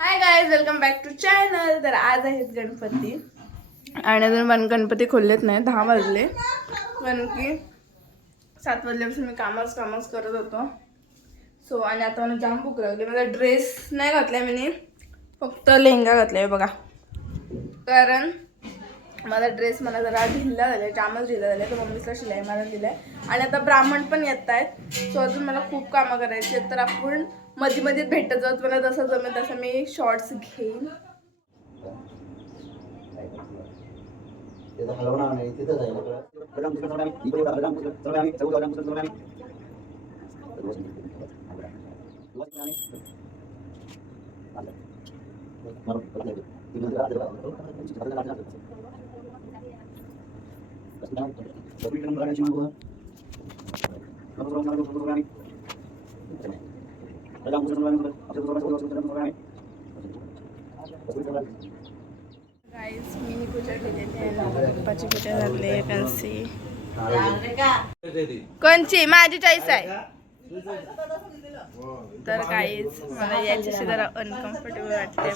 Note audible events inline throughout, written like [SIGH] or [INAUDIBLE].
Hi guys welcome back to channel तर आज आहेत गणपती. आणि अजून मन गणपती खोललेत नाही दहा वाजले. कारण की सात वाजल्यापासून मी कामच कामच करत होतो. सो आणि आता मला जाम भूक लागली. माझा ड्रेस नाही घातला मी फक्त लेहंगा घातलाय बघा. कारण माझा ड्रेस मला जरा ढिल्ला झाला आहे जामच ढिल्ला झाला आहे तर मम्मीचा शिलाई मारून दिला आहे आणि आता ब्राह्मण पण येत आहेत सो अजून मला खूप कामं करायची आहेत. तर आपण मध्ये मध्ये भेटत जात मला जसं जमेल तसं मी शॉर्ट्स घेईन. तिथं हलवणार नाही तिथं जाईल बदाम पुस्तक सोडा आम्ही इकडे बदाम पुस्तक सोडा आम्ही चौदा बदाम पुस्तक सोडा आम्ही गाईज मी पूजा केलेली आहे गणपतीची पूजा झाली आहे फॅन्सी कोणची माझी चॉईस आहे तर काहीच मला याच्याशी जरा अनकम्फर्टेबल वाटते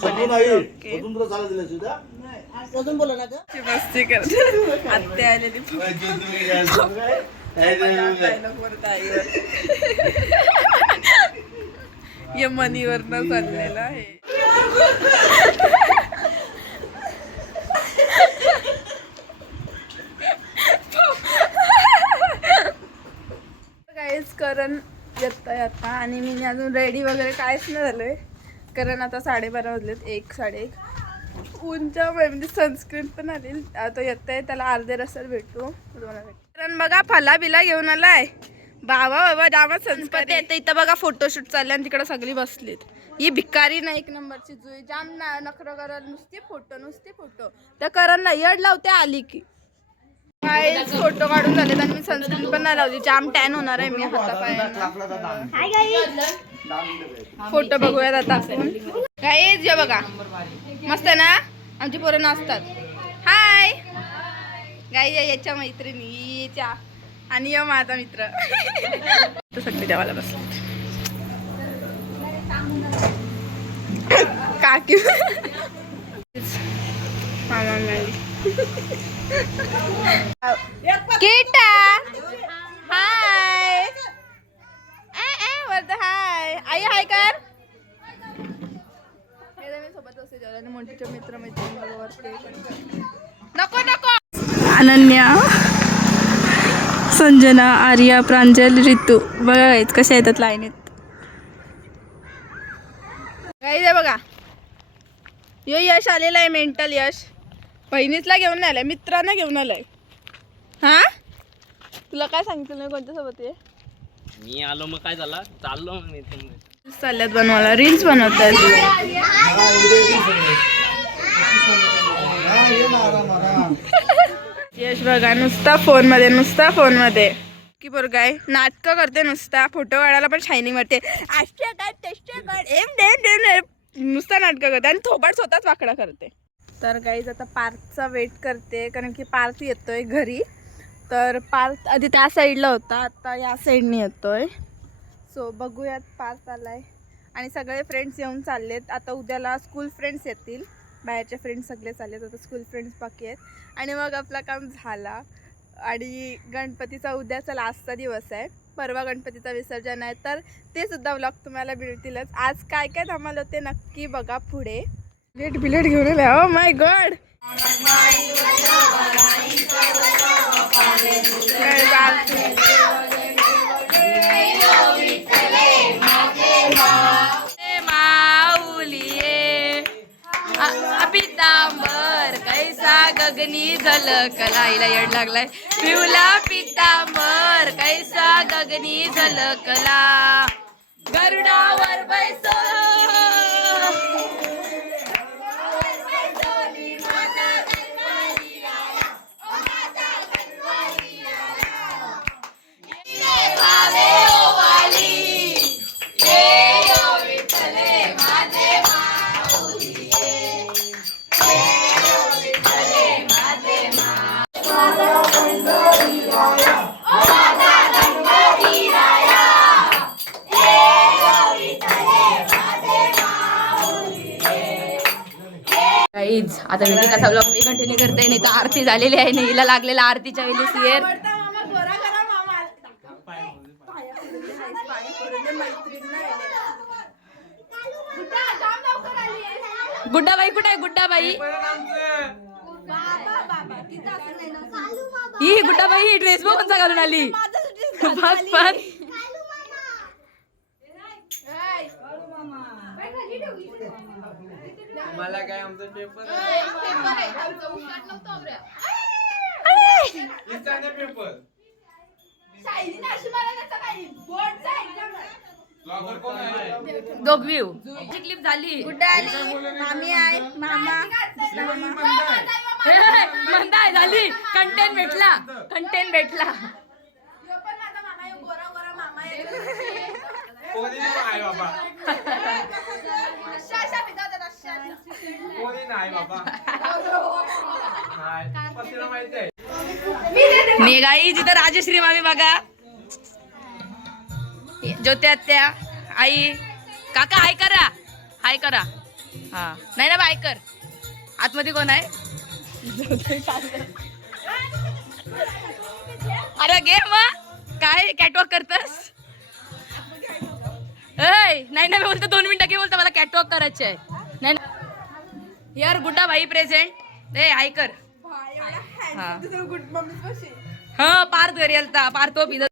मस्ती करते. आत्या आलेली यमनीवर न चाललेलं आहे. काहीच करण येतं आता. आणि मी अजून रेडी वगैरे काहीच नाही झालोय. कारण आता साडेबारा वाजलेत. एक साडे एक ऊनच्या म्हणजे सनस्क्रीन पण आली. आता येत आहे त्याला अर्धे रस्त्यात भेटू. तुम्हाला कारण बघा फला बिला घेऊन आलाय. बाबा बाबा दामा संस्कृती येते इथं बघा फोटोशूट चालले आणि तिकडे सगळी बसलीत. ही भिकारी ना एक नंबरची जुई. जाम ना नखरं करायला नुसते फोटो नुसते फोटो त्या करण ना लावते आली की. काहीच फोटो काढून झालेत आणि मी सनस्क्रीन पण नाही लावली. जाम टॅन होणार आहे मी हातापायांना फोटो बघूयात आता. आपण काय जे बघा. मस्त आहे ना? आमची पोरं नाचतात. हाय गाई याच्या मैत्रिणी च्या. आणि या माझा मित्र. [LAUGHS] सगळे देवाला बसले काकी मामा मिळाली किटा हाय. ए ए वरद हाय. आई हाय कर. सोबत असते जेवढ्या मोठीच्या मित्र मैत्रिणी नको नको. अनन्या संजना आर्या प्रांजल रितू. बघा गाईत कशा येतात लाईनीत गाईज आहे बघा. यो यश आलेला आहे मेंटल यश. बहिणीतला घेऊन आलाय मित्रांना घेऊन आलाय. हा? तुला काय सांगितलं नाही कोणत्या सोबत आहे मी आलो मग काय झाला? चाललो मग मी इथून. चालल्यात बनवायला रील्स बनवतात [LAUGHS] यश बघा नुसता फोनमध्ये नुसता फोनमध्ये की बरं आहे नाटकं करते नुसता फोटो काढायला पण शायनिंग वाटते. आष्टे काढ टेस्ट काढ एम डेम डेम. नुसता नाटकं करते आणि थोबाड स्वतःच वाकडा करते. तर गाईज आता पार्थचा वेट करते कारण की पार्थ येतोय घरी. तर पार्थ आधी त्या साईडला होता आता या साईडने येतोय. सो बघूयात पार्थ आलाय. आणि सगळे फ्रेंड्स येऊन चाललेत. आता उद्याला स्कूल फ्रेंड्स येतील. बाहेरचे फ्रेंड्स सगळे चाललेत. आता स्कूल फ्रेंड्स बाकी आहेत. आणि मग आपला काम झाला. आणि गणपतीचा उद्याचा लास्टचा दिवस आहे. परवा गणपतीचा विसर्जन आहे. तर ते सुद्धा व्लॉग तुम्हाला मिळतीलच आज काय काय धमाल होते नक्की बघा पुढे. बिलेट बिलेट घेऊन आले हो माय गॉड पितांबर कैसा गगनी झलकला हिला येड लागलाय पिवला पितांबर कैसा गगनी झलकला गरुडावर बैसो इज आता विदिकाचा ब्लॉग मी कंटिन्यू करते नाही तर आरती झालेली आहे नाही हिला लागलेला आरतीच्या वेळी सियर गुड्डाबाई कुठे आहे? गुड्डाबाई. ही गुड्डाबाई ड्रेस बघून घालून आली. आम्हाला काय आमचा पेपर आहे. दोघवी क्लिप झाली. गुड्डा मामी आहे मामा. म्हणता आहे झाली. कंटेंट भेटला. कंटेंट भेटला. कोणी नाही [LAUGHS] मी नाही बाबा. माहिती राजश्री मामी बघा. ज्योत्या त्या आई. काका हाय करा. हाय करा. हा. नाही ना बाय कर. आतमध्ये कोण आहे? अरे गे मग. काय कॅटवॉक करतस? नाही ना मी बोलतो दोन मिनिटं घे बोलतो मला कॅटवॉक करायचे आहे नाही यार गुटा भाई प्रेझेंट ए आयकर हा. पार्थ घरी आलता पार्थ पिझा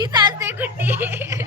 हीच असते गुड्डी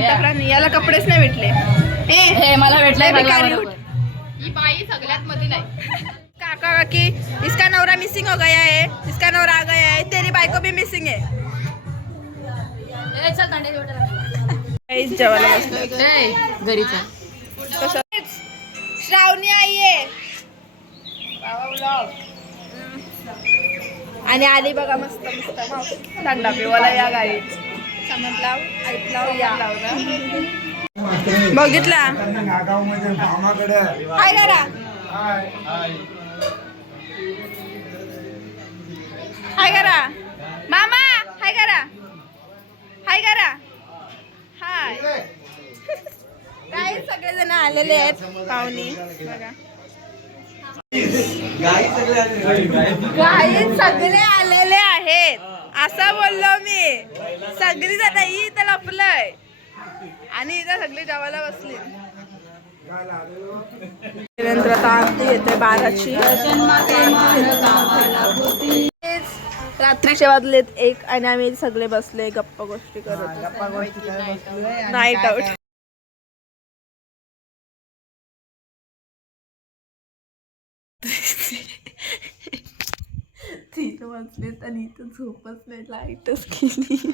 याला कपडेच नाही भेटले. हे मला भेटले बाई सगळ्यात मध्ये नाही. काका काकी इसका नवरा मिसिंग हो गया है. इसका नवरा आ गया है. तेरी बायको भी मिसिंग है. श्रावणी आई आहे. आणि आली बघा मस्त मस्त थंडा पिवाला या गाडीत. बघितला काय करा हाय हाय करा मामा हाय करा हाय करा हाय. काय सगळेजण आलेले आहेत पाहुणे. बघा. गाई सगळे आहेत. असं बोललो मी. सगळी जण इथं लपलंय. आणि इथं सगळी जेवायला बसली. नंतर आता आरती येते बाराची. वाजलेत एक आणि आम्ही सगळे बसले गप्पा गोष्टी करत नाईट आउट तिथं वाजलेत आणि इथं झोपच नाही लाईटच गेली.